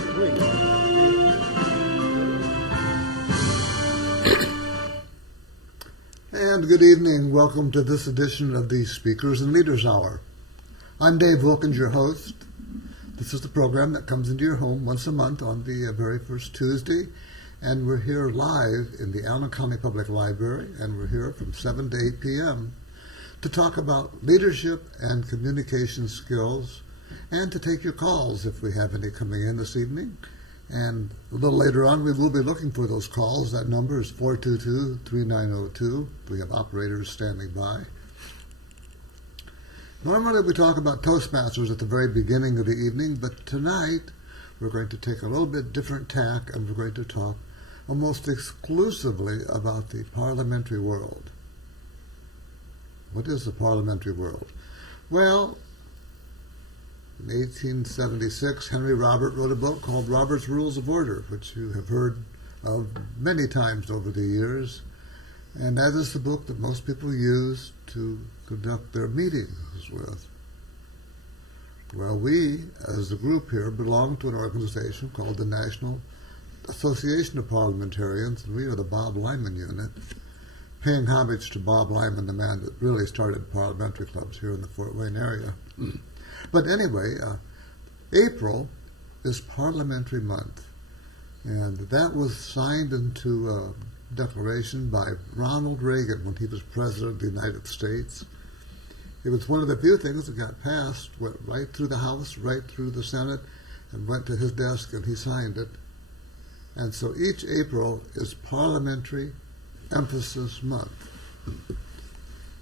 very quick. And good evening. Welcome to this edition of the Speakers and Leaders Hour. I'm Dave Wilkins, your host. This is the program that comes into your home once a month on the very first Tuesday. And we're here live in the Allen County Public Library, and we're here from 7 to 8 p.m. to talk about leadership and communication skills, and to take your calls if we have any coming in this evening. And a little later on, we will be looking for those calls. That number is 422-3902. We have operators standing by. Normally, we talk about Toastmasters at the very beginning of the evening, but tonight, we're going to take a little bit different tack, and we're going to talk almost exclusively about the parliamentary world. What is the parliamentary world? Well, in 1876, Henry Robert wrote a book called Robert's Rules of Order, which you have heard of many times over the years. And that is the book that most people use to conduct their meetings with. Well, we, as a group here, belong to an organization called the National Association of Parliamentarians, and we are the Bob Lyman unit, paying homage to Bob Lyman, the man that really started parliamentary clubs here in the Fort Wayne area. But anyway, April is Parliamentary Month, and that was signed into a declaration by Ronald Reagan when he was President of the United States. It was one of the few things that got passed, went right through the House, right through the Senate, and went to his desk, and he signed it. And so each April is Parliamentary Emphasis Month.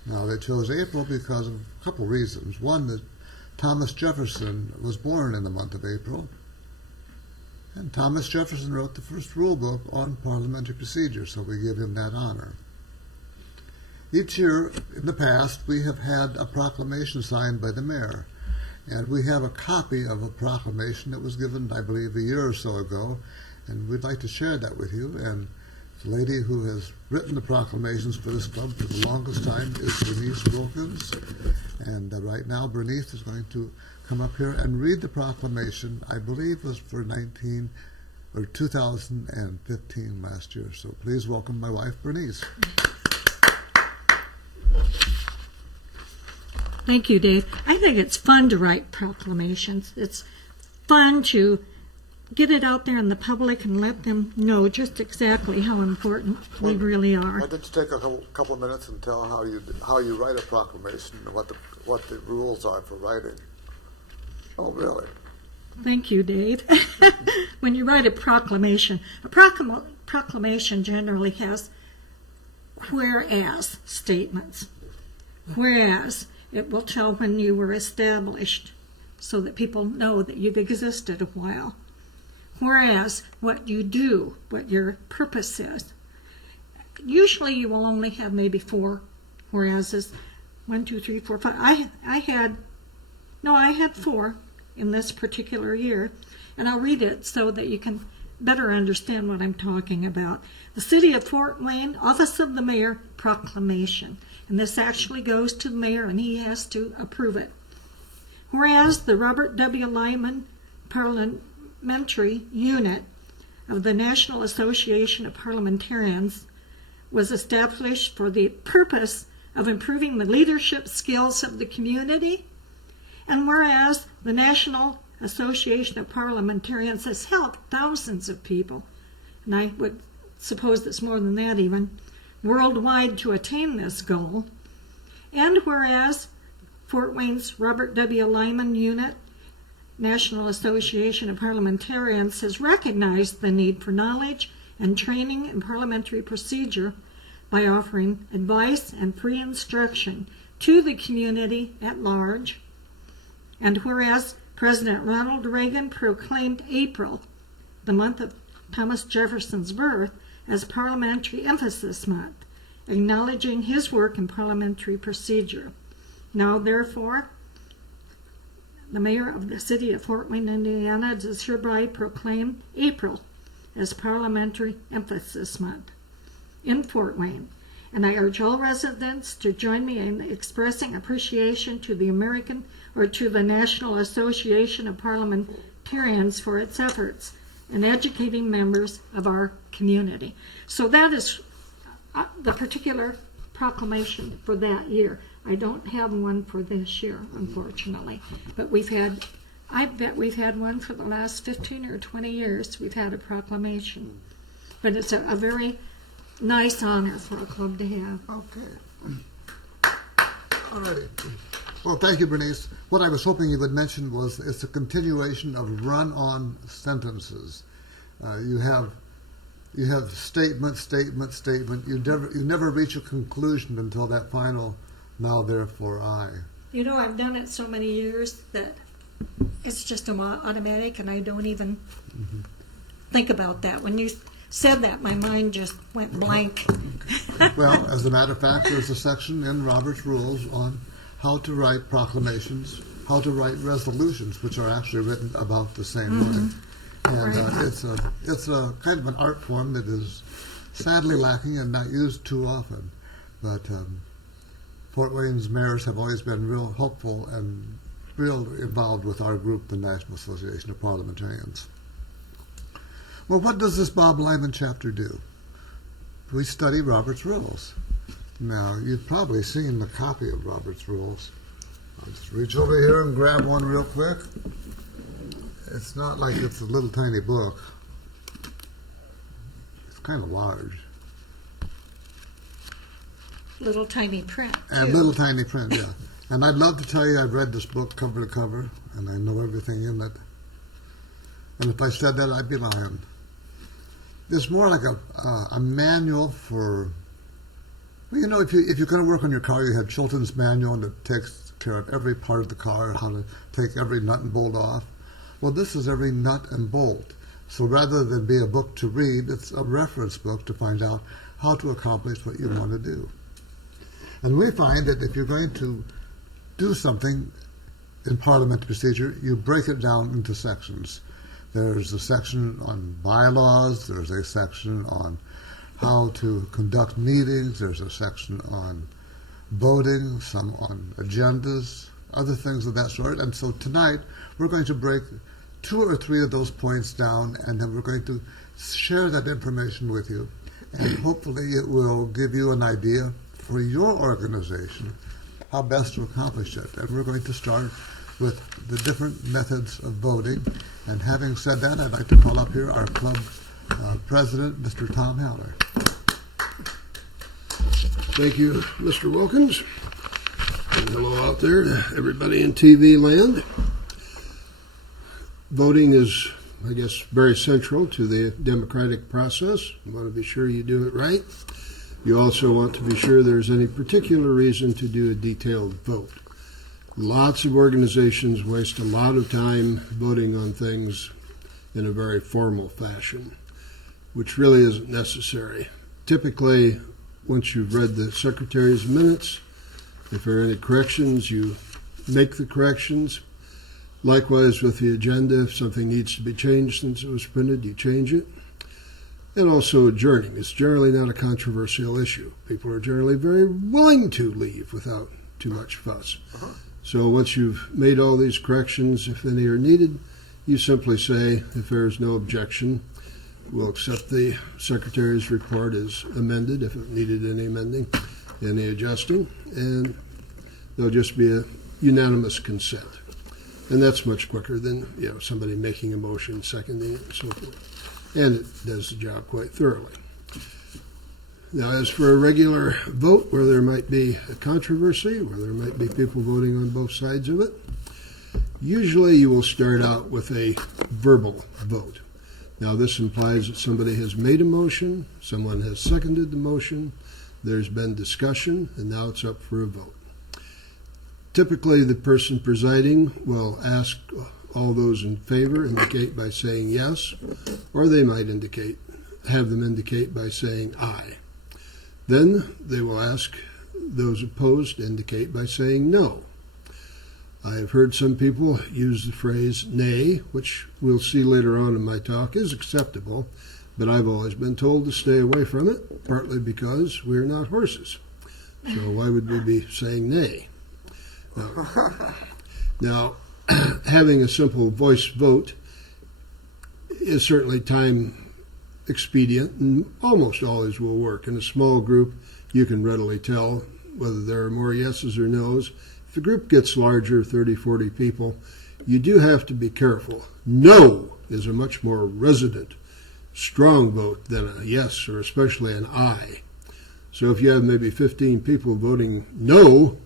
Now, they chose April because of a couple reasons. One, that Thomas Jefferson was born in the month of April, and Thomas Jefferson wrote the first rule book on parliamentary procedure, so we give him that honor. Each year in the past, we have had a proclamation signed by the mayor, and we have a copy of a proclamation that was given, I believe, a year or so ago, and we'd like to share that with you. And the lady who has written the proclamations for this club for the longest time is Berniece Wilkins. And right now, Berniece is going to come up here and read the proclamation. I believe it was for 2015 last year. So please welcome my wife, Berniece. Thank you, Dave. I think it's fun to write proclamations. It's fun to get it out there in the public and let them know just exactly how important we really are. Why don't you take a couple of minutes and tell how you write a proclamation and what the rules are for writing? Oh, really? Thank you, Dave. When you write a proclamation generally has whereas statements. Whereas it will tell when you were established so that people know that you've existed a while. Whereas what you do, what your purpose is. Usually you will only have maybe 4 whereases. 1, 2, 3, 4, 5. I had 4 in this particular year, and I'll read it so that you can better understand what I'm talking about. The City of Fort Wayne, Office of the Mayor, Proclamation. And this actually goes to the mayor, and he has to approve it. Whereas the Robert W. Lyman Parliamentary Unit of the National Association of Parliamentarians was established for the purpose of improving the leadership skills of the community. And whereas the National Association of Parliamentarians has helped thousands of people, and I would suppose it's more than that even, worldwide to attain this goal. And whereas Fort Wayne's Robert W. Lyman Unit, National Association of Parliamentarians, has recognized the need for knowledge and training in parliamentary procedure by offering advice and free instruction to the community at large. And whereas President Ronald Reagan proclaimed April, the month of Thomas Jefferson's birth, as Parliamentary Emphasis Month, acknowledging his work in parliamentary procedure. Now, therefore, the mayor of the city of Fort Wayne, Indiana, does hereby proclaim April as Parliamentary Emphasis Month in Fort Wayne. And I urge all residents to join me in expressing appreciation to the National Association of parliamentarians for its efforts in educating members of our community. So that is the particular proclamation for that year. I don't have one for this year, unfortunately, but I bet we've had one for the last 15 or 20 years. We've had a proclamation, but it's a very nice honor for a club to have. Okay. All right. Well, thank you, Bernice. What I was hoping you would mention was it's a continuation of run-on sentences. You have statement, statement, statement. You never reach a conclusion until that final "now therefore I." You know, I've done it so many years that it's just automatic, and I don't even think about that. When you said that, my mind just went blank. Well, as a matter of fact, there's a section in Robert's Rules on how to write proclamations, how to write resolutions, which are actually written about the same way. And Right. it's a kind of an art form that is sadly lacking and not used too often. But Fort Wayne's mayors have always been real hopeful and real involved with our group, the National Association of Parliamentarians. Well, what does this Bob Lyman chapter do? We study Robert's Rules. Now, you've probably seen the copy of Robert's Rules. I'll just reach over here and grab one real quick. It's not like it's a little tiny book. It's kind of large. Little tiny print. And too. little tiny print, yeah. And I'd love to tell you I've read this book cover to cover, and I know everything in it. And if I said that, I'd be lying. It's more like a manual for, well, you know, if you're going to work on your car, you have Chilton's manual that takes care of every part of the car, how to take every nut and bolt off. Well, this is every nut and bolt. So rather than be a book to read, it's a reference book to find out how to accomplish what you want to do. And we find that if you're going to do something in parliamentary procedure, you break it down into sections. There's a section on bylaws, there's a section on how to conduct meetings, there's a section on voting, some on agendas, other things of that sort. And so tonight, we're going to break 2 or 3 of those points down, and then we're going to share that information with you. And hopefully it will give you an idea for your organization how best to accomplish it. And we're going to start with the different methods of voting. And having said that, I'd like to call up here our club president, Mr. Tom Haller. Thank you, Mr. Wilkins. And hello out there to everybody in TV land. Voting is, I guess, very central to the democratic process. You want to be sure you do it right. You also want to be sure there's any particular reason to do a detailed vote. Lots of organizations waste a lot of time voting on things in a very formal fashion, which really isn't necessary. Typically, once you've read the secretary's minutes, if there are any corrections, you make the corrections. Likewise with the agenda, if something needs to be changed since it was printed, you change it. And also adjourning. It's generally not a controversial issue. People are generally very willing to leave without too much fuss. So once you've made all these corrections, if any are needed, you simply say, if there is no objection, we'll accept the secretary's report as amended, if it needed any amending, any adjusting, and there'll just be a unanimous consent. And that's much quicker than somebody making a motion, seconding it, and so forth. And it does the job quite thoroughly. Now, as for a regular vote where there might be a controversy, where there might be people voting on both sides of it, usually you will start out with a verbal vote. Now, this implies that somebody has made a motion, someone has seconded the motion, there's been discussion, and now it's up for a vote. Typically, the person presiding will ask all those in favor indicate by saying yes, or they might have them indicate by saying aye. Then they will ask those opposed to indicate by saying no. I have heard some people use the phrase nay, which we'll see later on in my talk is acceptable, but I've always been told to stay away from it, partly because we're not horses. So why would we be saying nay? Now, having a simple voice vote is certainly time expedient and almost always will work. In a small group, you can readily tell whether there are more yeses or nos. If the group gets larger, 30, 40 people, you do have to be careful. No is a much more resonant, strong vote than a yes, or especially an aye. So if you have maybe 15 people voting no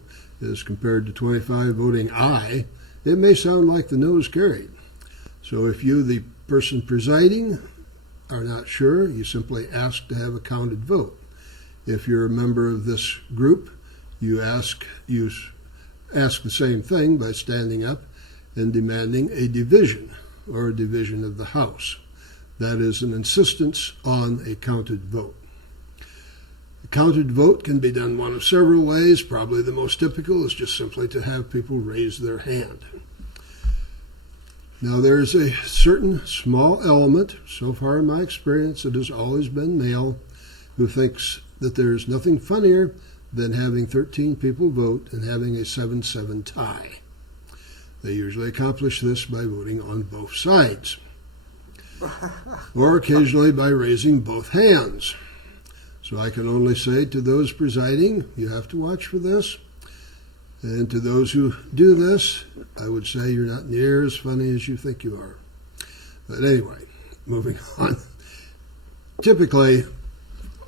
as compared to 25 voting aye, it may sound like the no is carried. So if you, the person presiding, are not sure, you simply ask to have a counted vote. If you're a member of this group, you ask the same thing by standing up and demanding a division, or a division of the House. That is an insistence on a counted vote. A counted vote can be done one of several ways. Probably the most typical is just simply to have people raise their hand. Now, there's a certain small element, so far in my experience, it has always been male, who thinks that there's nothing funnier than having 13 people vote and having a 7-7 tie. They usually accomplish this by voting on both sides, or occasionally by raising both hands. So I can only say to those presiding, you have to watch for this. And to those who do this, I would say you're not near as funny as you think you are. But anyway, moving on. Typically,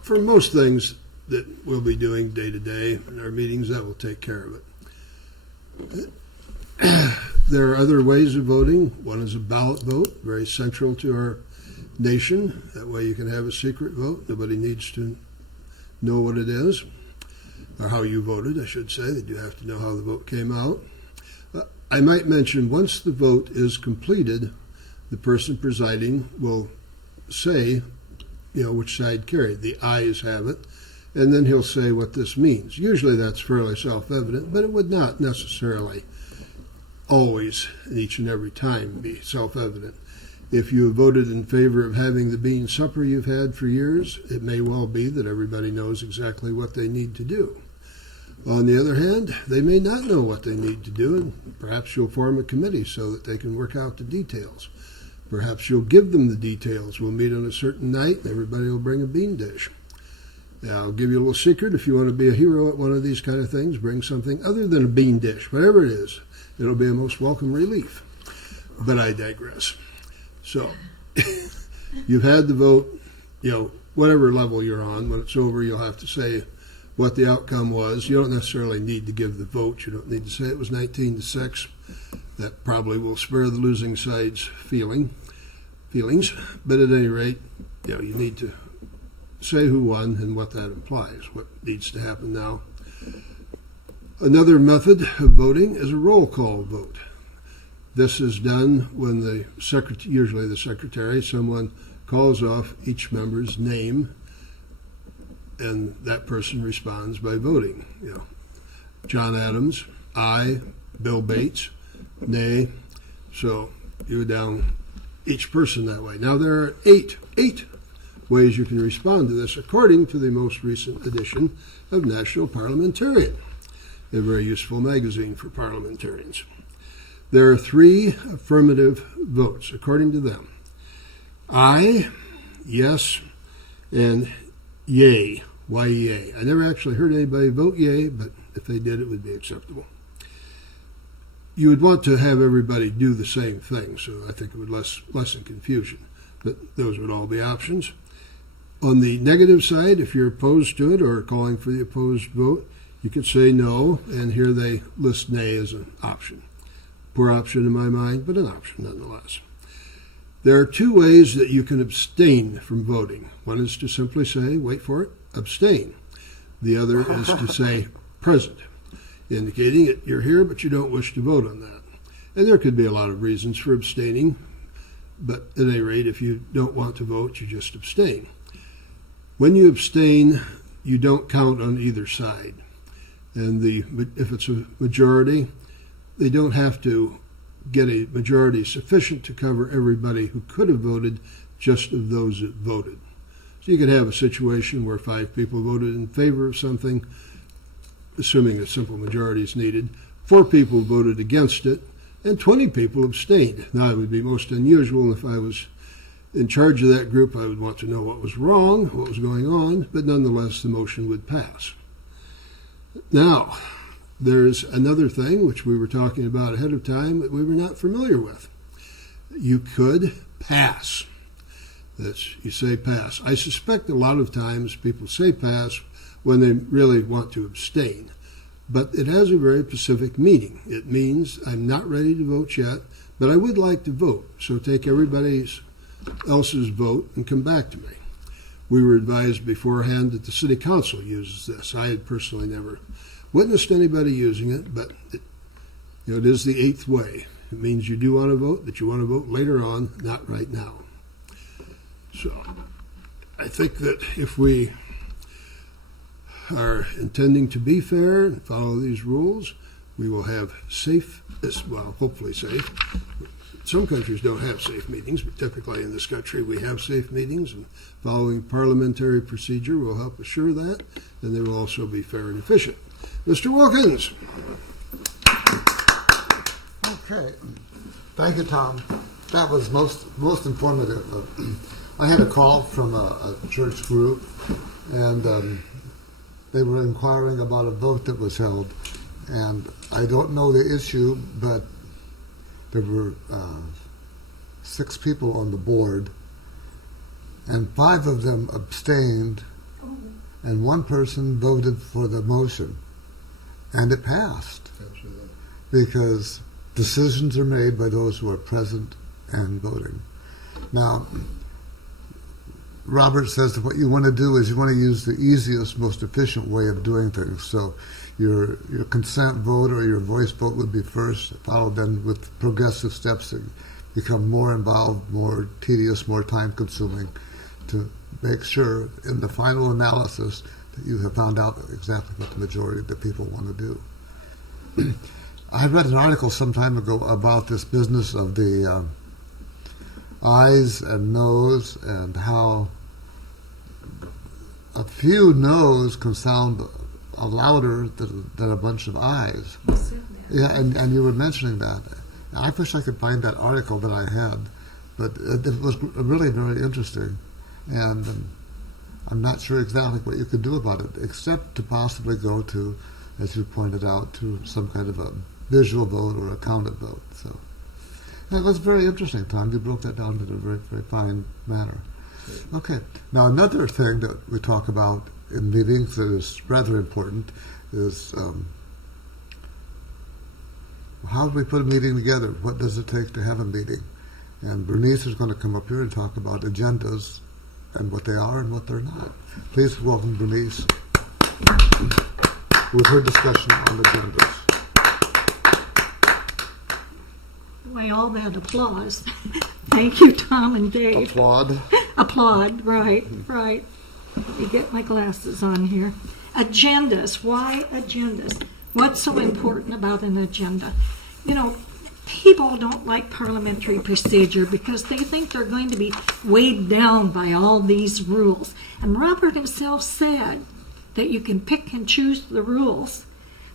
for most things that we'll be doing day to day in our meetings, that will take care of it. There are other ways of voting. One is a ballot vote, very central to our nation. That way you can have a secret vote. Nobody needs to know what it is, or how you voted, I should say. They do have to know how the vote came out. I might mention, once the vote is completed, the person presiding will say, which side carried. The ayes have it, and then he'll say what this means. Usually that's fairly self-evident, but it would not necessarily always, each and every time, be self-evident. If you voted in favor of having the bean supper you've had for years, it may well be that everybody knows exactly what they need to do. On the other hand, they may not know what they need to do, and perhaps you'll form a committee so that they can work out the details. Perhaps you'll give them the details. We'll meet on a certain night, and everybody will bring a bean dish. Now, I'll give you a little secret. If you want to be a hero at one of these kind of things, bring something other than a bean dish, whatever it is. It'll be a most welcome relief. But I digress. So, you've had the vote, whatever level you're on. When it's over, you'll have to say what the outcome was. You don't necessarily need to give the vote. You don't need to say it was 19-6. That probably will spare the losing side's feelings. But at any rate, you need to say who won and what that implies, what needs to happen now. Another method of voting is a roll call vote. This is done when usually the secretary, someone calls off each member's name, and that person responds by voting. John Adams, aye. Bill Bates, nay. So you go down each person that way. Now there are eight ways you can respond to this, according to the most recent edition of National Parliamentarian, a very useful magazine for parliamentarians. There are 3 affirmative votes, according to them. Aye, yes, and yay, Y-E-A. I never actually heard anybody vote yay, but if they did, it would be acceptable. You would want to have everybody do the same thing, so I think it would lessen confusion, but those would all be options. On the negative side, if you're opposed to it or calling for the opposed vote, you could say no, and here they list nay as an option. Poor option in my mind, but an option nonetheless. There are 2 ways that you can abstain from voting. One is to simply say, wait for it, abstain. The other is to say present, indicating that you're here but you don't wish to vote on that. And there could be a lot of reasons for abstaining, but at any rate, if you don't want to vote, you just abstain. When you abstain, you don't count on either side. And if it's a majority, they don't have to get a majority sufficient to cover everybody who could have voted, just of those that voted. So you could have a situation where 5 people voted in favor of something, assuming a simple majority is needed. 4 people voted against it, and 20 people abstained. Now, it would be most unusual if I was in charge of that group, I would want to know what was wrong, what was going on, but nonetheless the motion would pass. Now, there's another thing which we were talking about ahead of time that we were not familiar with. You could pass. You say pass. I suspect a lot of times people say pass when they really want to abstain. But it has a very specific meaning. It means I'm not ready to vote yet, but I would like to vote. So take everybody else's vote and come back to me. We were advised beforehand that the city council uses this. I had personally never witnessed anybody using it, but it is the eighth way. It means you do want to vote, but you want to vote later on, not right now. So I think that if we are intending to be fair and follow these rules, we will have safe, well, hopefully safe. Some countries don't have safe meetings, but typically in this country we have safe meetings, and following parliamentary procedure will help assure that, and they will also be fair and efficient. Mr. Wilkins. Okay. Thank you, Tom. That was most informative. I had a call from a church group, and they were inquiring about a vote that was held. And I don't know the issue, but there were 6 people on the board, and 5 of them abstained, and 1 person voted for the motion. And it passed. Absolutely. Because decisions are made by those who are present and voting. Now, Robert says that what you want to do is you want to use the easiest, most efficient way of doing things. So your consent vote or your voice vote would be first, followed then with progressive steps that become more involved, more tedious, more time-consuming, to make sure in the final analysis that you have found out exactly what the majority of the people want to do. I read an article some time ago about this business of the ayes and noes, and how a few noes can sound louder than a bunch of ayes. Yeah, and you were mentioning that. I wish I could find that article that I had, but it was really very interesting, and I'm not sure exactly what you could do about it, except to possibly go to, as you pointed out, to some kind of a visual vote or a counted vote. So that was very interesting, Tom. You broke that down in a very, very fine manner. Okay. Now, another thing that we talk about in meetings that is rather important is how do we put a meeting together? What does it take to have a meeting? And Berniece is going to come up here and talk about agendas and what they are and what they're not. Please welcome Berniece with her discussion on agendas. Why, all that applause. Thank you, Tom and Dave. Applaud. Applaud, right. Let me get my glasses on here. Agendas. Why agendas? What's so important about an agenda? People don't like parliamentary procedure because they think they're going to be weighed down by all these rules. And Robert himself said that you can pick and choose the rules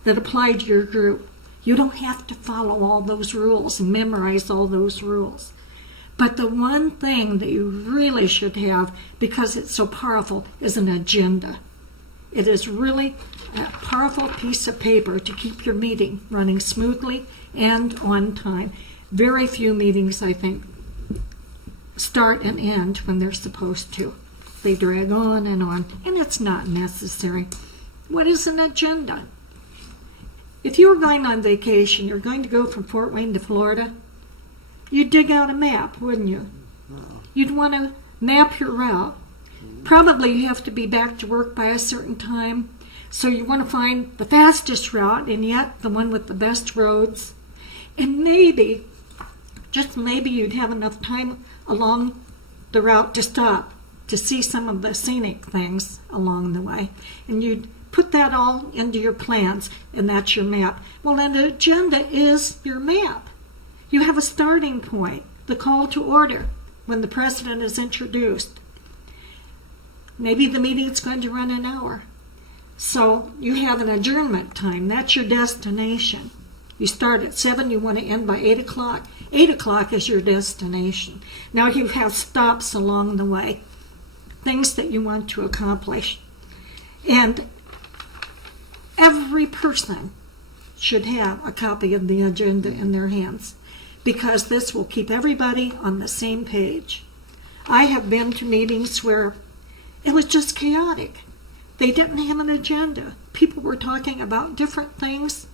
that apply to your group. You don't have to follow all those rules and memorize all those rules. But the one thing that you really should have, because it's so powerful, is an agenda. It is really a powerful piece of paper to keep your meeting running smoothly and on time. Very few meetings, I think, start and end when they're supposed to. They drag on, and it's not necessary. What is an agenda? If you were going on vacation, you're going to go from Fort Wayne to Florida, you'd dig out a map, wouldn't you? You'd want to map your route. Probably you have to be back to work by a certain time, so you want to find the fastest route, and yet the one with the best roads. And maybe, just maybe, you'd have enough time along the route to stop to see some of the scenic things along the way. And you'd put that all into your plans, and that's your map. Well, an agenda is your map. You have a starting point, the call to order, when the president is introduced. Maybe the meeting's going to run an hour. So you have an adjournment time. That's your destination. You start at 7, you want to end by 8 o'clock. 8 o'clock is your destination. Now you have stops along the way, things that you want to accomplish. And every person should have a copy of the agenda in their hands, because this will keep everybody on the same page. I have been to meetings where it was just chaotic. They didn't have an agenda. People were talking about different things.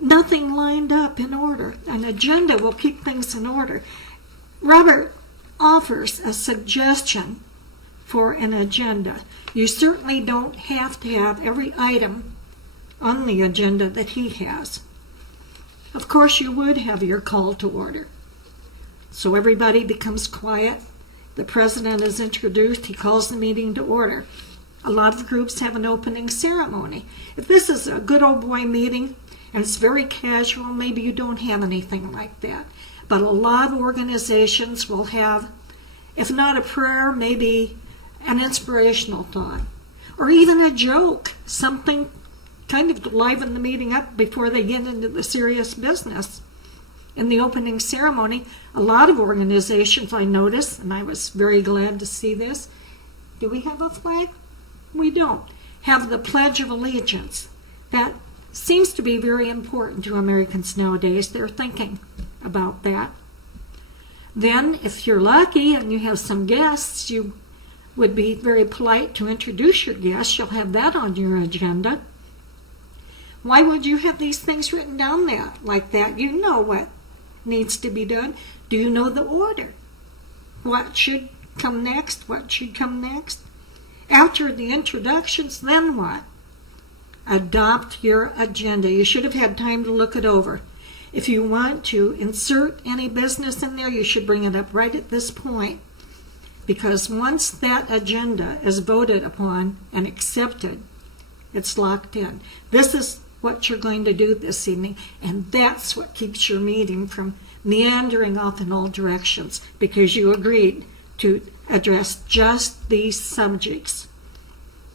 Nothing lined up in order. An agenda will keep things in order. Robert offers a suggestion for an agenda. You certainly don't have to have every item on the agenda that he has. Of course, you would have your call to order. So everybody becomes quiet. The president is introduced. He calls the meeting to order. A lot of groups have an opening ceremony. If this is a good old boy meeting and it's very casual, maybe you don't have anything like that. But a lot of organizations will have, if not a prayer, maybe an inspirational thought, or even a joke, something kind of to liven the meeting up before they get into the serious business. In the opening ceremony, a lot of organizations, I noticed, and I was very glad to see this. Do we have a flag? We don't. Have the Pledge of Allegiance. That seems to be very important to Americans nowadays. They're thinking about that. Then, if you're lucky and you have some guests, you would be very polite to introduce your guests. You'll have that on your agenda. Why would you have these things written down there like that? You know what needs to be done. Do you know the order? What should come next? What should come next? After the introductions, then what? Adopt your agenda. You should have had time to look it over. If you want to insert any business in there, you should bring it up right at this point. Because once that agenda is voted upon and accepted, it's locked in. This is what you're going to do this evening, and that's what keeps your meeting from meandering off in all directions, because you agreed to address just these subjects.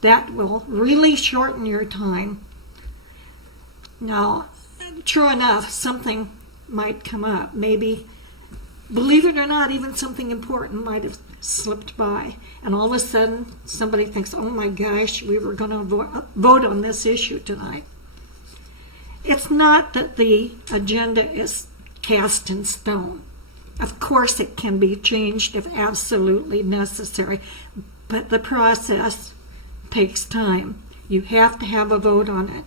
That will really shorten your time. Now, true enough, something might come up. Maybe, believe it or not, even something important might have slipped by. And all of a sudden, somebody thinks, oh my gosh, we were going to vote on this issue tonight. It's not that the agenda is cast in stone. Of course, it can be changed if absolutely necessary, but the process takes time. You have to have a vote on it.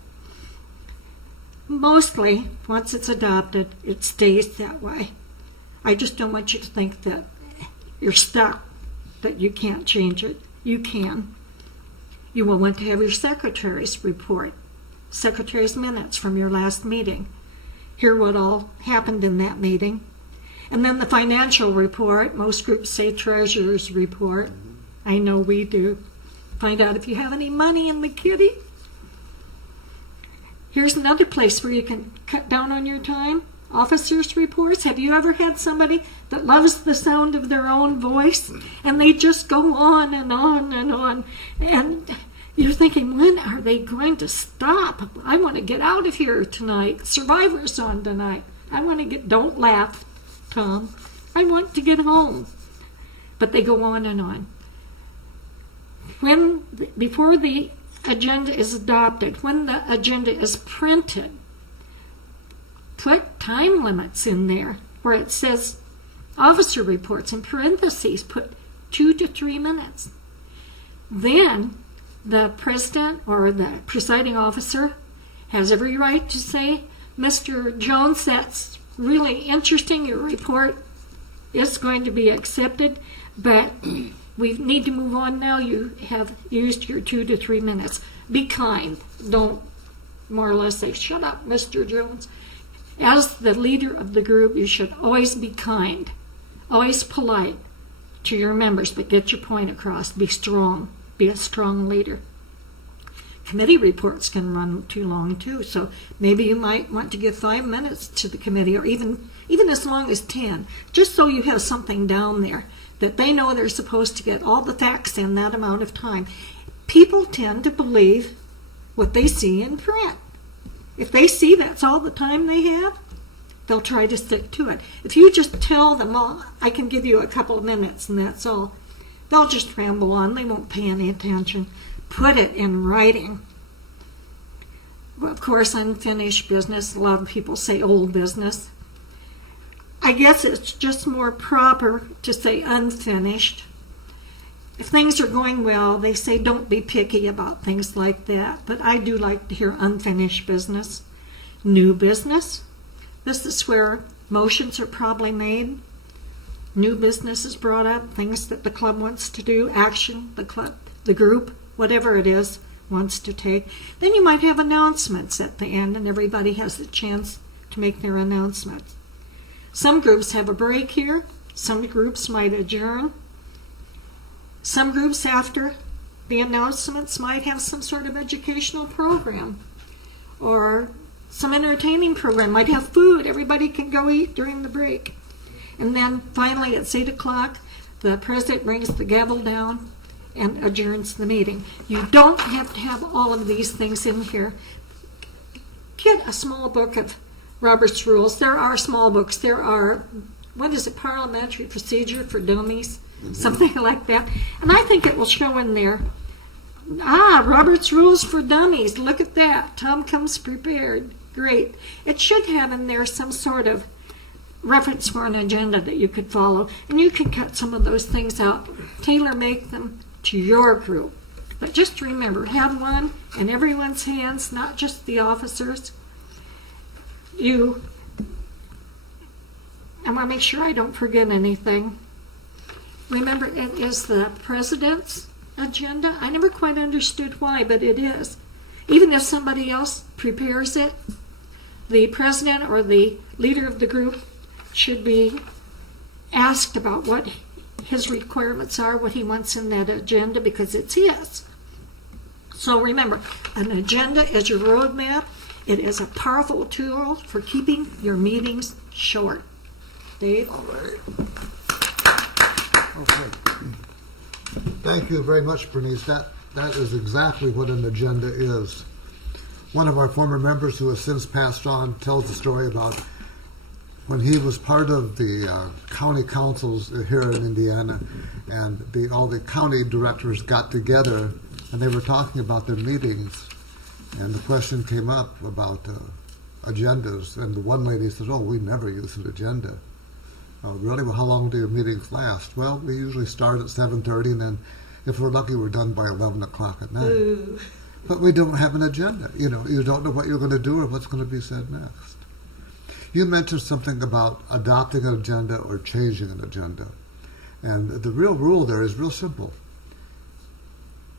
Mostly, once it's adopted, it stays that way. I just don't want you to think that you're stuck, that you can't change it. You can. You will want to have your secretary's report, secretary's minutes from your last meeting. Hear what all happened in that meeting. And then the financial report. Most groups say treasurer's report. I know we do. Find out if you have any money in the kitty. Here's another place where you can cut down on your time. Officers' reports. Have you ever had somebody that loves the sound of their own voice and they just go on and on and on, and you're thinking, when are they going to stop? I want to get out of here tonight. Survivor's on tonight. I want to get, don't laugh, Tom. I want to get home. But they go on and on. Before the agenda is adopted, when the agenda is printed, put time limits in there where it says officer reports in parentheses, put 2 to 3 minutes. Then the president or the presiding officer has every right to say, Mr. Jones, that's really interesting. Your report is going to be accepted, but we need to move on now. You have used your 2 to 3 minutes. Be kind. Don't more or less say, shut up, Mr. Jones. As the leader of the group, you should always be kind, always polite to your members, but get your point across. Be strong. Be a strong leader. Committee reports can run too long, too, so maybe you might want to give 5 minutes to the committee, or even as long as 10, just so you have something down there that they know they're supposed to get all the facts in that amount of time. People tend to believe what they see in print. If they see that's all the time they have, they'll try to stick to it. If you just tell them, well, I can give you a couple of minutes and that's all, they'll just ramble on. They won't pay any attention. Put it in writing. Well, of course, unfinished business. A lot of people say old business. I guess it's just more proper to say unfinished. If things are going well, they say don't be picky about things like that. But I do like to hear unfinished business. New business. This is where motions are probably made. New business is brought up, things that the club wants to do, action the club, the group, whatever it is, wants to take. Then you might have announcements at the end, and everybody has a chance to make their announcements. Some groups have a break here. Some groups might adjourn. Some groups, after the announcements, might have some sort of educational program or some entertaining program, might have food. Everybody can go eat during the break. And then finally at 8 o'clock, the president brings the gavel down and adjourns the meeting. You don't have to have all of these things in here. Get a small book of Robert's Rules. There are small books. There are, parliamentary procedure for dummies? Something like that. And I think it will show in there, Robert's Rules for Dummies. Look at that. Tom comes prepared. Great. It should have in there some sort of reference for an agenda that you could follow. And you can cut some of those things out. Tailor-make them to your group. But just remember, have one in everyone's hands, not just the officers. I want to make sure I don't forget anything. Remember, it is the president's agenda. I never quite understood why, but it is. Even if somebody else prepares it, the president or the leader of the group should be asked about what his requirements are, what he wants in that agenda, because it's his. So remember, an agenda is your roadmap. It is a powerful tool for keeping your meetings short. Dave? All right. Okay. Thank you very much, Berniece. That is exactly what an agenda is. One of our former members who has since passed on tells the story about when he was part of the county councils here in Indiana, and all the county directors got together and they were talking about their meetings, and the question came up about agendas, and the one lady said, we never use an agenda. Really? Well, how long do your meetings last? Well, we usually start at 7:30, and then if we're lucky, we're done by 11 o'clock at night. Ooh. But we don't have an agenda. You don't know what you're going to do or what's going to be said next. You mentioned something about adopting an agenda or changing an agenda. And the real rule there is real simple.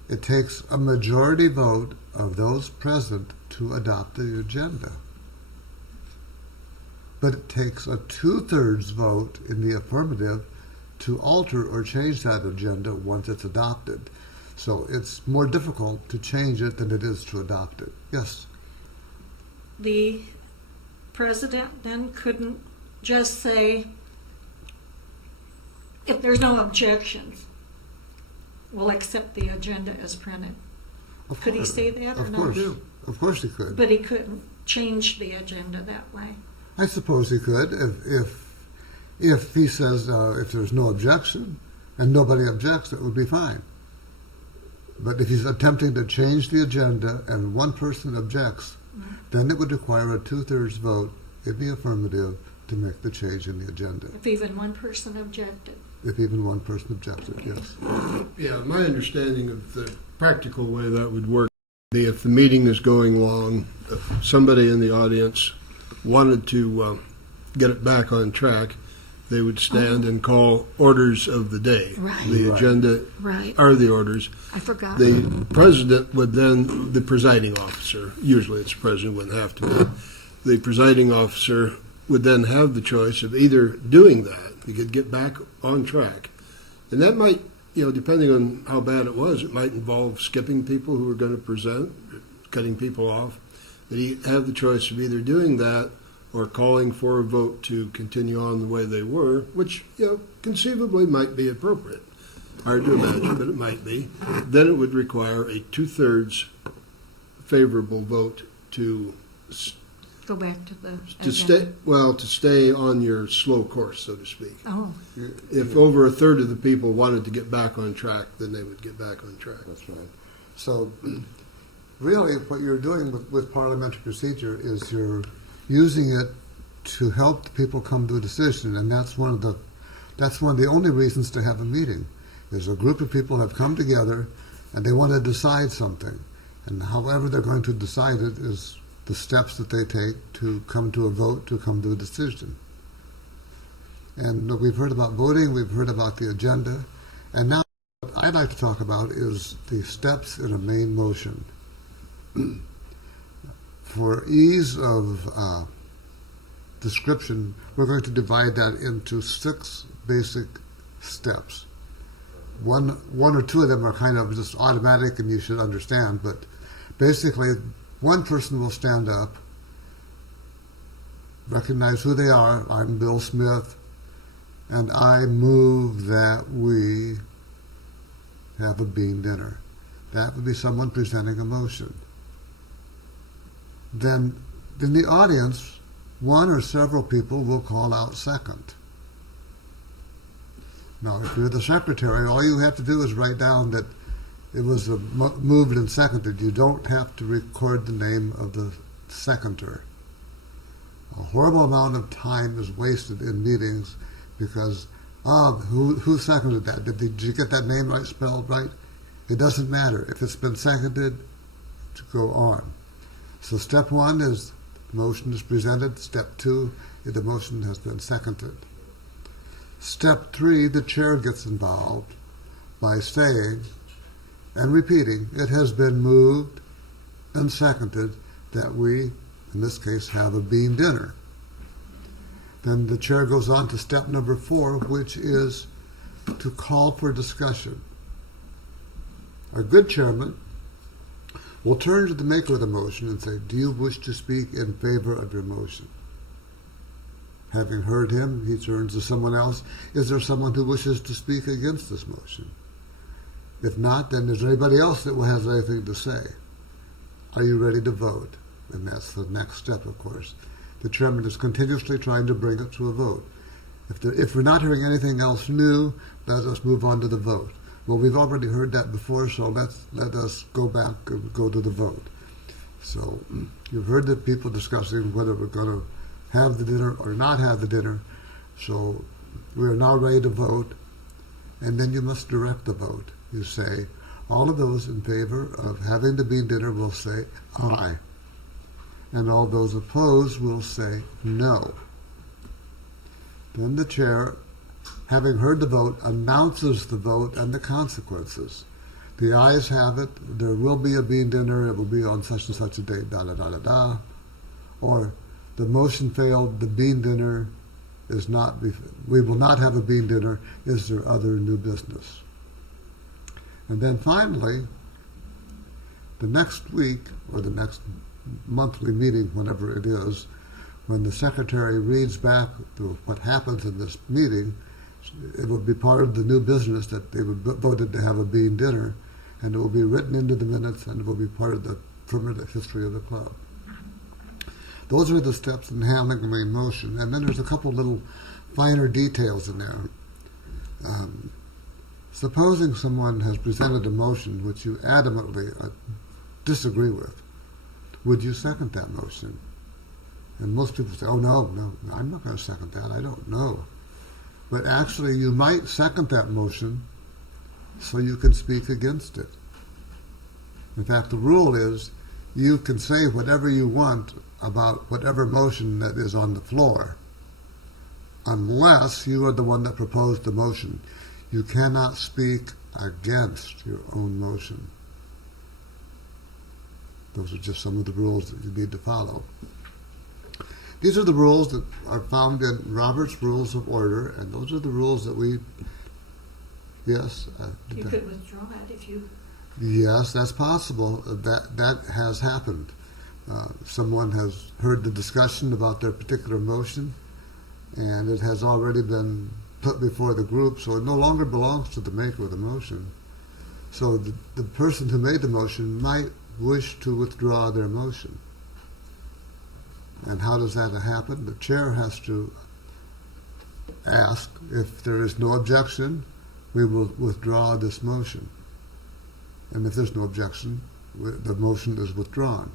It takes a majority vote of those present to adopt the agenda. But it takes a 2/3 vote in the affirmative to alter or change that agenda once it's adopted. So it's more difficult to change it than it is to adopt it. Yes? The president then couldn't just say, if there's no objections, we'll accept the agenda as printed. Could he say that or not? Of course he could. But he couldn't change the agenda that way. I suppose he could if he says if there's no objection and nobody objects, it would be fine. But if he's attempting to change the agenda and one person objects, then it would require a 2/3 vote in the affirmative to make the change in the agenda. If even one person objected. If even one person objected, yes. Yeah, my understanding of the practical way that would work would be if the meeting is going long, if somebody in the audience wanted to get it back on track, they would stand and call orders of the day. Right. The agenda are the orders. I forgot. The president would then, the presiding officer, usually it's the president, wouldn't have to be, the presiding officer would then have the choice of either doing that, he could get back on track. And that might, depending on how bad it was, it might involve skipping people who were going to present, cutting people off. But he'd have the choice of either doing that or calling for a vote to continue on the way they were, which, conceivably might be appropriate. Hard to imagine, but it might be. Then it would require a 2/3 favorable vote to Go back to the to stay agenda. to stay on your slow course, so to speak. Oh, If over a third of the people wanted to get back on track, then they would get back on track. That's right. So, really, what you're doing with parliamentary procedure is you're using it to help the people come to a decision, and that's one of the only reasons to have a meeting. Is a group of people have come together, and they want to decide something, and however they're going to decide it is the steps that they take to come to a vote, to come to a decision. And we've heard about voting, we've heard about the agenda, and now what I'd like to talk about is the steps in a main motion. For ease of description, we're going to divide that into 6 basic steps. One or two of them are kind of just automatic and you should understand, but basically one person will stand up, recognize who they are. I'm Bill Smith, and I move that we have a bean dinner. That would be someone presenting a motion. Then in the audience, one or several people will call out second. Now, if you're the secretary, all you have to do is write down that it was moved and seconded. You don't have to record the name of the seconder. A horrible amount of time is wasted in meetings because, who seconded that? Did you get that name right, spelled right? It doesn't matter. If it's been seconded, to go on. So step 1 is the motion is presented. Step 2, the motion has been seconded. Step 3, the chair gets involved by saying and repeating, it has been moved and seconded that we, in this case, have a bean dinner. Then the chair goes on to step number 4, which is to call for discussion. A good chairman will turn to the maker of the motion and say, do you wish to speak in favor of your motion? Having heard him, he turns to someone else. Is there someone who wishes to speak against this motion? If not, then is there anybody else that has anything to say? Are you ready to vote? And that's the next step, of course. The chairman is continuously trying to bring it to a vote. If we're not hearing anything else new, let us move on to the vote. Well, we've already heard that before, so let us go back and go to the vote. So you've heard the people discussing whether we're going to have the dinner or not have the dinner. So we are now ready to vote, and then you must direct the vote. You say, all of those in favor of having the bean dinner will say aye, and all those opposed will say no. Then the chair, having heard the vote, announces the vote and the consequences. The ayes have it, there will be a bean dinner, it will be on such and such a date, da-da-da-da-da. Or the motion failed, the bean dinner is not, we will not have a bean dinner, is there other new business? And then finally, the next week, or the next monthly meeting, whenever it is, when the secretary reads back to what happens in this meeting, it will be part of the new business that they voted to have a bean dinner, and it will be written into the minutes, and it will be part of the permanent history of the club. Those are the steps in handling the main motion, and then there's a couple little finer details in there. Supposing someone has presented a motion which you adamantly disagree with, would you second that motion? And most people say, oh, no, I'm not going to second that. I don't know. But actually, you might second that motion so you can speak against it. In fact, the rule is you can say whatever you want about whatever motion that is on the floor, unless you are the one that proposed the motion. You cannot speak against your own motion. Those are just some of the rules that you need to follow. These are the rules that are found in Robert's Rules of Order, and those are the rules that we, yes? You could withdraw it if you... Yes, that's possible. That has happened. Someone has heard the discussion about their particular motion, and it has already been put before the group, so it no longer belongs to the maker of the motion. So the person who made the motion might wish to withdraw their motion. And how does that happen? The chair has to ask, if there is no objection, we will withdraw this motion. And if there's no objection, the motion is withdrawn.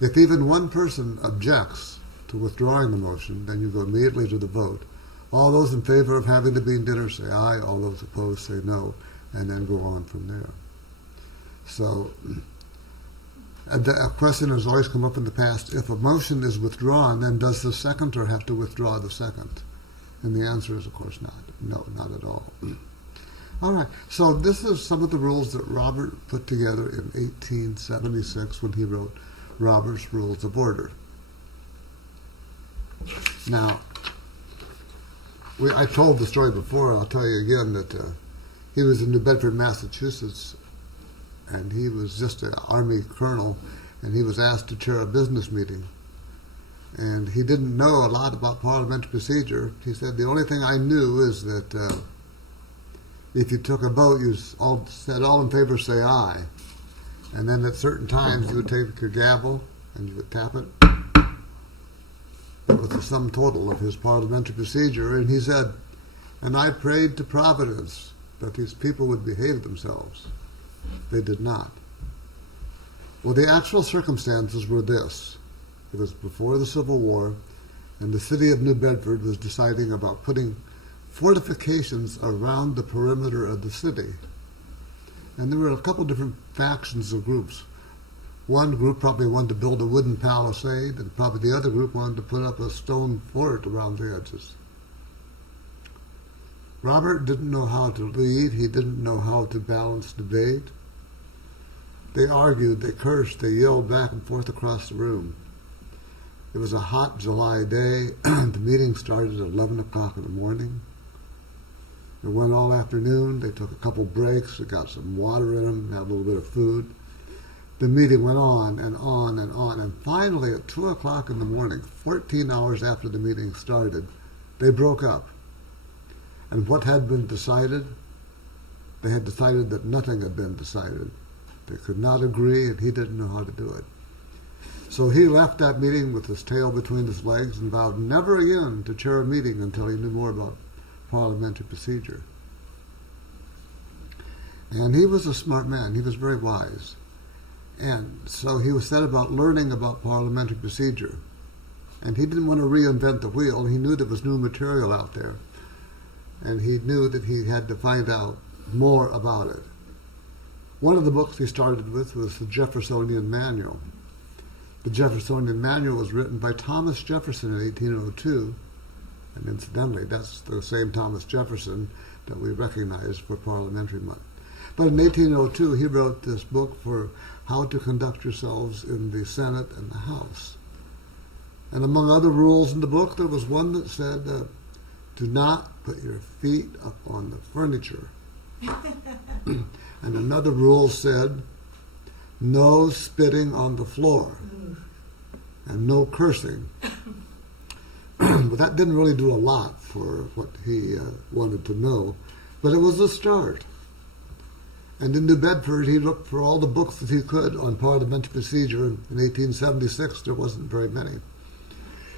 If even one person objects to withdrawing the motion, then you go immediately to the vote. All those in favor of having the bean dinner say aye, all those opposed say no, and then go on from there. So, a question has always come up in the past, if a motion is withdrawn, then does the seconder have to withdraw the second? And the answer is, of course, not. No, not at all. All right, so this is some of the rules that Robert put together in 1876 when he wrote Robert's Rules of Order. Now, I told the story before, I'll tell you again, that he was in New Bedford, Massachusetts, and he was just an Army colonel, and he was asked to chair a business meeting. And he didn't know a lot about parliamentary procedure. He said, the only thing I knew is that if you took a vote, you said all in favor say aye. And then at certain times you would take your gavel and you would tap it. That was the sum total of his parliamentary procedure. And he said, and I prayed to Providence that these people would behave themselves. They did not. Well, the actual circumstances were this. It was before the Civil War, and the city of New Bedford was deciding about putting fortifications around the perimeter of the city. And there were a couple different factions of groups. One group probably wanted to build a wooden palisade, and probably the other group wanted to put up a stone fort around the edges. Robert didn't know how to lead. He didn't know how to balance debate. They argued, they cursed, they yelled back and forth across the room. It was a hot July day. The meeting started at 11 o'clock in the morning. It went all afternoon. They took a couple breaks. They got some water in them, had a little bit of food. The meeting went on and on and on. And finally, at 2 o'clock in the morning, 14 hours after the meeting started, they broke up. And what had been decided? They had decided that nothing had been decided. They could not agree, and he didn't know how to do it. So he left that meeting with his tail between his legs and vowed never again to chair a meeting until he knew more about parliamentary procedure. And he was a smart man. He was very wise. And so he was set about learning about parliamentary procedure. And he didn't want to reinvent the wheel. He knew there was new material out there. And he knew that he had to find out more about it. One of the books he started with was the Jeffersonian Manual. The Jeffersonian Manual was written by Thomas Jefferson in 1802. And incidentally, that's the same Thomas Jefferson that we recognize for Parliamentary Month. But in 1802, he wrote this book for how to conduct yourselves in the Senate and the House. And among other rules in the book, there was one that said, do not put your feet up on the furniture. And another rule said, no spitting on the floor and no cursing. But that didn't really do a lot for what he wanted to know, but it was a start. And in New Bedford, he looked for all the books that he could on parliamentary procedure. In 1876, there wasn't very many.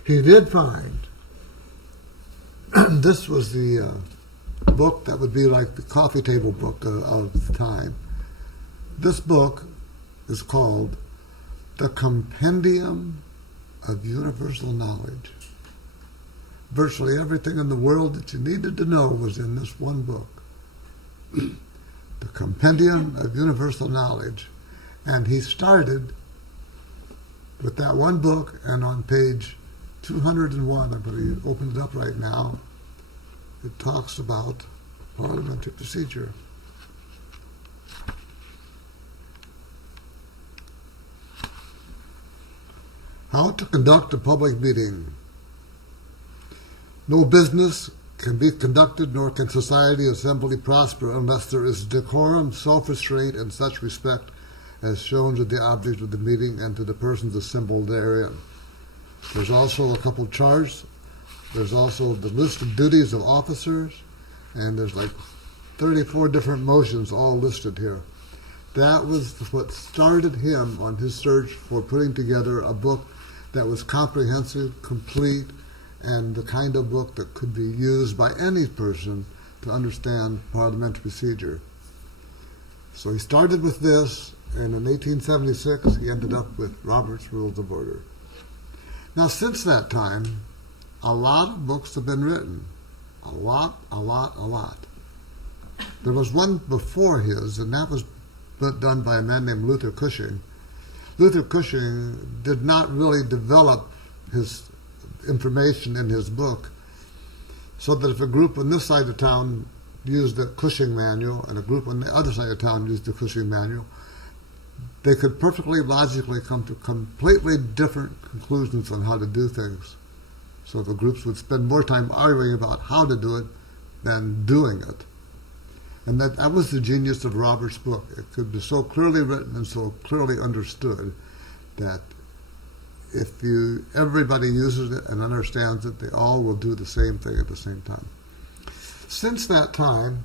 He did find, this was the book that would be like the coffee table book of the time. This book is called The Compendium of Universal Knowledge. Virtually everything in the world that you needed to know was in this one book. The Compendium of Universal Knowledge. And he started with that one book, and on page 201, I'm going to open it up right now, it talks about parliamentary procedure. How to conduct a public meeting. No business can be conducted, nor can society assembly prosper unless there is decorum, self-restraint, and such respect as shown to the object of the meeting and to the persons assembled therein. There's also a couple charts. There's also the list of duties of officers, and there's like 34 different motions all listed here. That was what started him on his search for putting together a book that was comprehensive, complete, and the kind of book that could be used by any person to understand parliamentary procedure. So he started with this, and in 1876 he ended up with Robert's Rules of Order. Now, since that time, a lot of books have been written. A lot. There was one before his, and that was done by a man named Luther Cushing. Luther Cushing did not really develop his information in his book, so that if a group on this side of town used the Cushing manual and a group on the other side of town used the Cushing manual, they could perfectly logically come to completely different conclusions on how to do things. So the groups would spend more time arguing about how to do it than doing it. And that was the genius of Robert's book. It could be so clearly written and so clearly understood that if everybody uses it and understands it, they all will do the same thing at the same time. Since that time,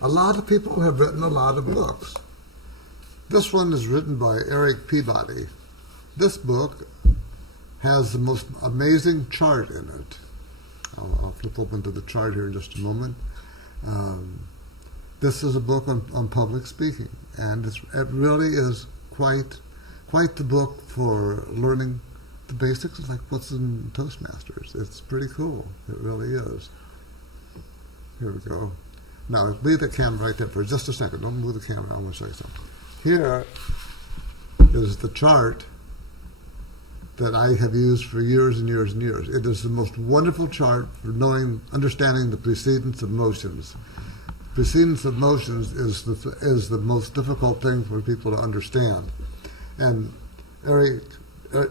a lot of people have written a lot of books. This one is written by Eric Peabody. This book has the most amazing chart in it. I'll flip open to the chart here in just a moment. This is a book on public speaking, and it really is quite the book for learning the basics of like what's in Toastmasters. It's pretty cool. It really is. Here we go. Now, leave the camera right there for just a second. Don't move the camera. I want to show you something. Here is the chart that I have used for years and years and years. It is the most wonderful chart for understanding the precedence of motions. Precedence of motions is the most difficult thing for people to understand. And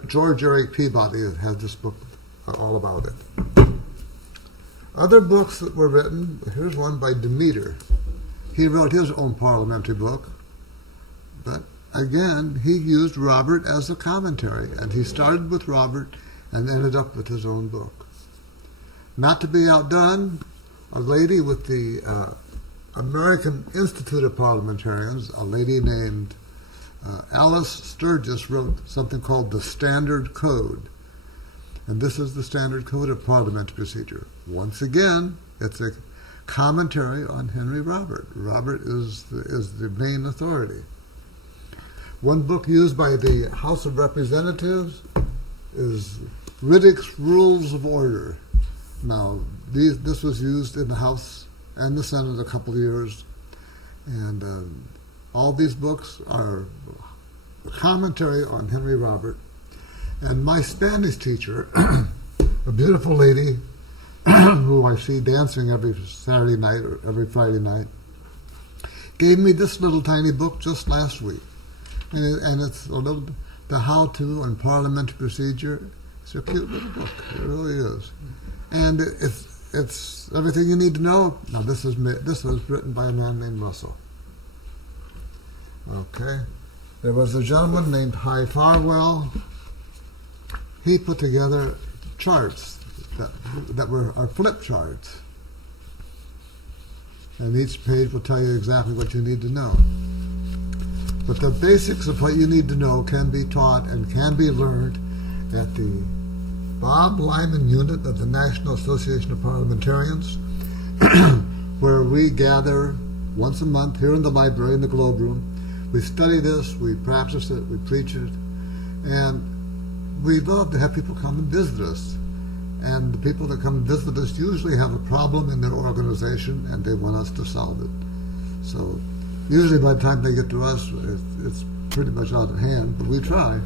George Eric Peabody has this book all about it. Other books that were written, here's one by Demeter. He wrote his own parliamentary book, but again, he used Robert as a commentary, and he started with Robert and ended up with his own book. Not to be outdone, a lady with the American Institute of Parliamentarians, a lady named Alice Sturgis, wrote something called the Standard Code. And this is the Standard Code of Parliamentary Procedure. Once again, it's a commentary on Henry Robert. Robert is the main authority. One book used by the House of Representatives is Riddick's Rules of Order. Now, this was used in the House and the Senate a couple of years, and all these books are a commentary on Henry Robert. And my Spanish teacher, a beautiful lady who I see dancing every Saturday night or every Friday night, gave me this little tiny book just last week. And it's a little, the how-to on parliamentary procedure. It's a cute little book. It really is. And it's everything you need to know. Now, this was written by a man named Russell. Okay. There was a gentleman named High Farwell. He put together charts that are flip charts. And each page will tell you exactly what you need to know. But the basics of what you need to know can be taught and can be learned at the Bob Lyman unit of the National Association of Parliamentarians, where we gather once a month here in the library in the Globe Room. We study this, we practice it, we preach it, and we love to have people come and visit us. And the people that come and visit us usually have a problem in their organization and they want us to solve it. So usually by the time they get to us, it's pretty much out of hand, but we try.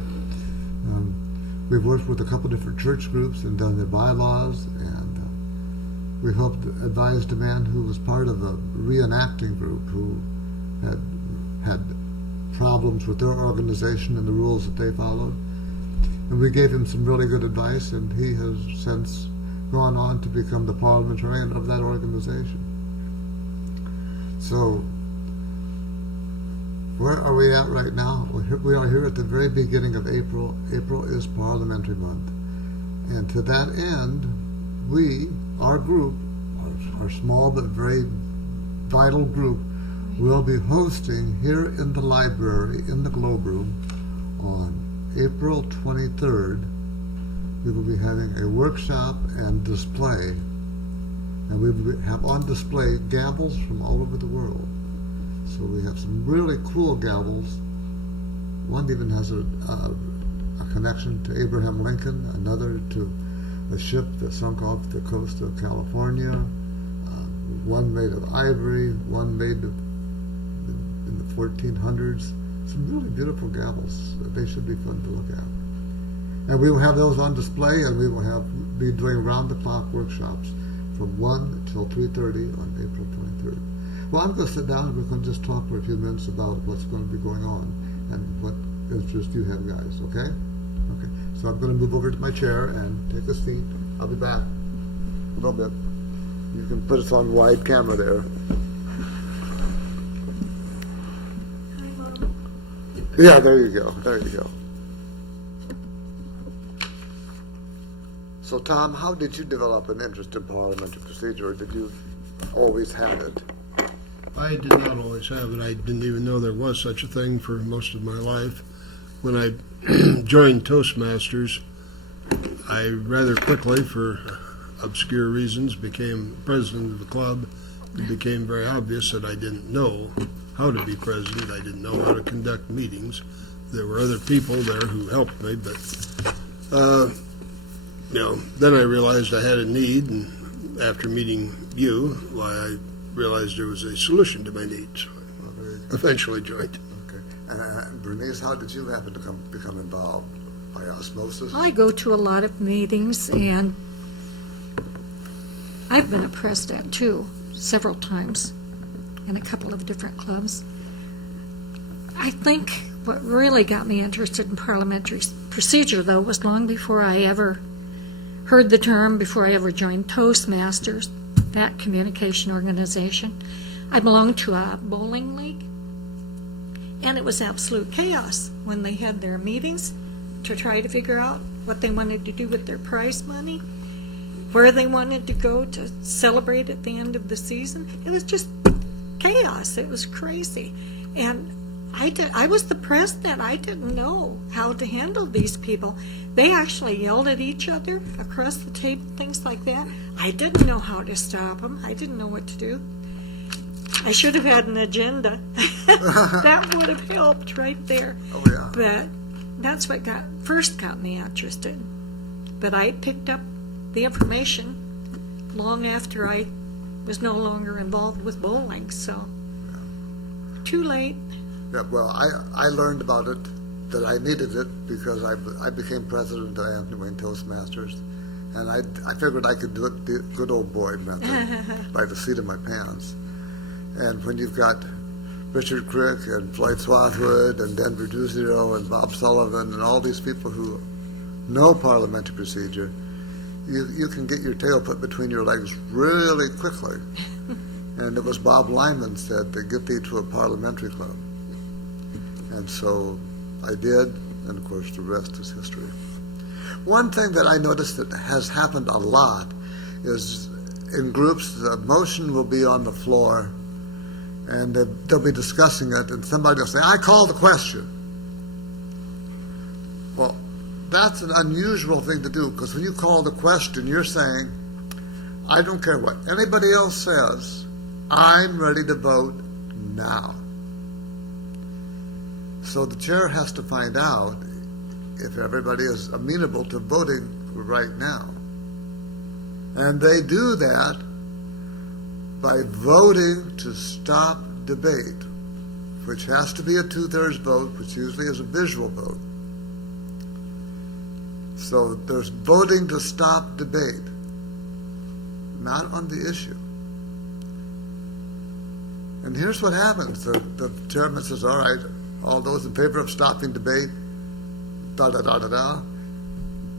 We've worked with a couple different church groups and done their bylaws, and we helped advise a man who was part of a reenacting group who had problems with their organization and the rules that they followed. And we gave him some really good advice, and he has since gone on to become the parliamentarian of that organization. So, where are we at right now? We are here at the very beginning of April. April is Parliamentary Month. And to that end, our group, our small but very vital group, will be hosting here in the library, in the Globe Room, on April 23rd, we will be having a workshop and display. And we will have on display gavels from all over the world. So we have some really cool gavels. One even has a connection to Abraham Lincoln, another to a ship that sunk off the coast of California, one made of ivory, one made in the 1400s. Some really beautiful gavels. They should be fun to look at. And we will have those on display, and we will be doing round-the-clock workshops from 1 till 3:30 on April 23rd. Well, I'm going to sit down and we're going to just talk for a few minutes about what's going to be going on and what interest you have, guys, okay? Okay. So I'm going to move over to my chair and take a seat. I'll be back in a little bit. You can put us on wide camera there. Yeah, there you go. There you go. So, Tom, how did you develop an interest in parliamentary procedure, or did you always have it? I did not always have it. I didn't even know there was such a thing for most of my life. When I joined Toastmasters, I rather quickly, for obscure reasons, became president of the club. It became very obvious that I didn't know how to be president. I didn't know how to conduct meetings. There were other people there who helped me, but then I realized I had a need, and after meeting you, I realized there was a solution to my needs. I eventually joined. Okay. And Berniece, how did you happen to become involved? By osmosis? I go to a lot of meetings, and I've been a president too, several times, in a couple of different clubs. I think what really got me interested in parliamentary procedure, though, was long before I ever heard the term, before I ever joined Toastmasters, that communication organization. I belonged to a bowling league, and it was absolute chaos when they had their meetings to try to figure out what they wanted to do with their prize money, where they wanted to go to celebrate at the end of the season. It was just chaos. It was crazy. And I was the president. I didn't know how to handle these people. They actually yelled at each other across the table, things like that. I didn't know how to stop them. I didn't know what to do. I should have had an agenda. That would have helped right there. Oh, yeah. But that's what first got me interested. But I picked up the information long after I was no longer involved with bowling, so too late. Yeah, well, I learned about it, that I needed it, because I became president of Anthony Wayne Toastmasters, and I figured I could do it the good old boy method by the seat of my pants. And when you've got Richard Crick and Floyd Swathwood and Denver Duzio and Bob Sullivan and all these people who know parliamentary procedure, you can get your tail put between your legs really quickly. And it was Bob Lyman said to get thee to a parliamentary club. And so I did, and of course the rest is history. One thing that I noticed that has happened a lot is in groups, the motion will be on the floor, and they'll be discussing it, and somebody will say, I call the question. Well, that's an unusual thing to do, because when you call the question, you're saying, I don't care what anybody else says, I'm ready to vote now. So the chair has to find out if everybody is amenable to voting right now. And they do that by voting to stop debate, which has to be a 2/3 vote, which usually is a visual vote. So there's voting to stop debate, not on the issue. And here's what happens. The chairman says, all right, all those in favor of stopping debate, da-da-da-da-da.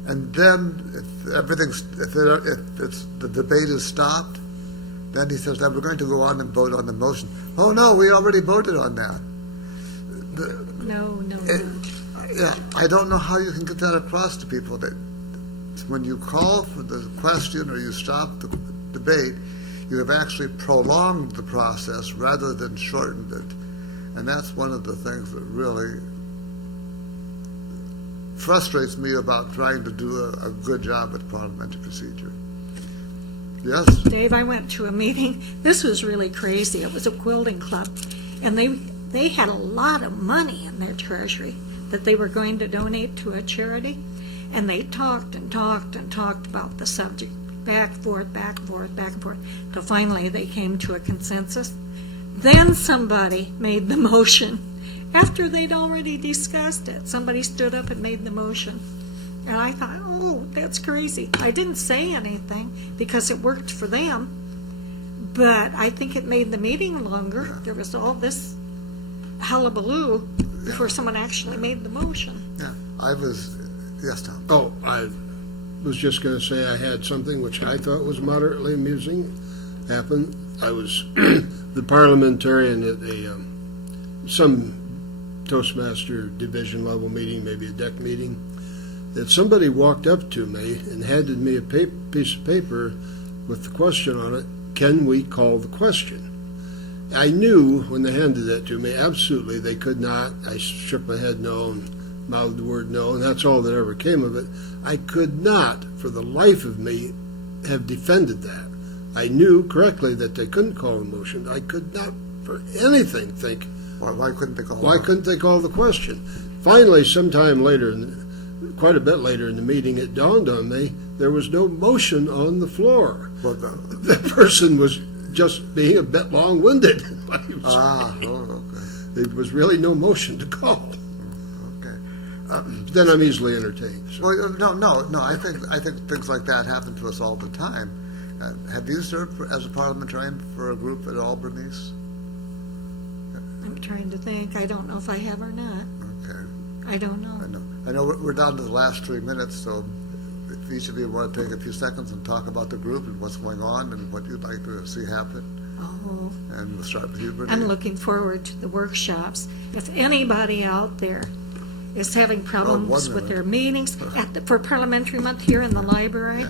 And then if the debate is stopped, then he says that we're going to go on and vote on the motion. Oh, no, we already voted on that. No. Yeah, I don't know how you can get that across to people, that when you call for the question or you stop the debate, you have actually prolonged the process rather than shortened it. And that's one of the things that really frustrates me about trying to do a good job with parliamentary procedure. Yes? Dave, I went to a meeting. This was really crazy. It was a quilting club, and they had a lot of money in their treasury that they were going to donate to a charity, and they talked and talked and talked about the subject, back and forth, back and forth, back and forth, till finally they came to a consensus. Then somebody made the motion. After they'd already discussed it, somebody stood up and made the motion. And I thought, oh, that's crazy. I didn't say anything because it worked for them, but I think it made the meeting longer. There was all this hullabaloo before someone actually made the motion. Yeah, yes, Tom. Oh, I was just going to say I had something which I thought was moderately amusing happen. I was the parliamentarian at some Toastmaster division level meeting, maybe a deck meeting, that somebody walked up to me and handed me a piece of paper with the question on it, can we call the question? I knew when they handed that to me, absolutely they could not. I shook my head no and mouthed the word no, and that's all that ever came of it. I could not, for the life of me, have defended that. I knew correctly that they couldn't call a motion. I could not, for anything, think, Why couldn't they call? why couldn't they call the question? Finally, sometime later, quite a bit later in the meeting, it dawned on me there was no motion on the floor. Well, The person was just being a bit long-winded. okay. There was really no motion to call. Okay. Then I'm easily entertained. So. Well, no. I think things like that happen to us all the time. Have you served as a parliamentarian for a group at all, Berniece? I'm trying to think. I don't know if I have or not. Okay. I don't know. I know we're down to the last 3 minutes, so if each of you want to take a few seconds and talk about the group and what's going on and what you'd like to see happen. Oh, And we'll start with you, Berniece. I'm looking forward to the workshops. If anybody out there is having problems with their meetings for Parliamentary Month here in the library,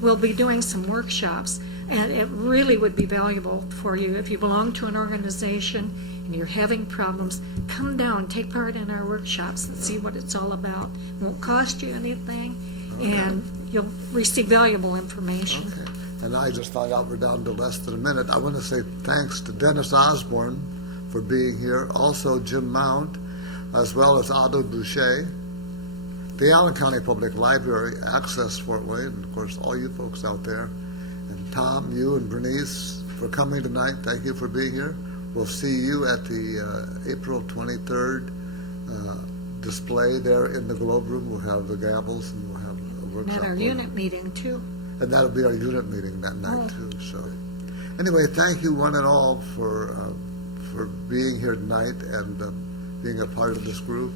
we'll be doing some workshops, and it really would be valuable for you. If you belong to an organization and you're having problems, come down, take part in our workshops and see what it's all about. It won't cost you anything, and you'll receive valuable information. Okay. And I just found out we're down to less than a minute. I want to say thanks to Dennis Osborne for being here, also Jim Mount, as well as Otto Boucher, the Allen County Public Library, Access Fort Wayne, and of course all you folks out there, and Tom, you and Bernice for coming tonight. Thank you for being here. We'll see you at the April 23rd display there in the Globe Room. We'll have the gavels and we'll have a workshop. And at our unit meeting, too. And that'll be our unit meeting that night, too. So, anyway, thank you one and all for being here tonight and being a part of this group.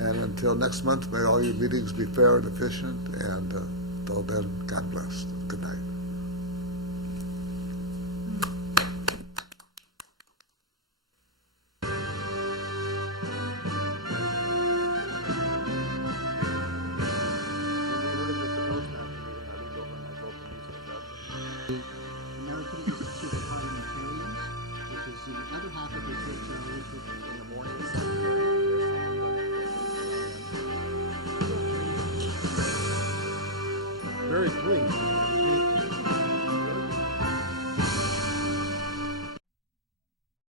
And until next month, may all your meetings be fair and efficient. And until then, God bless. Good night. American Institute of Parliamentarians, which is the other half of the church in the morning. Very clean.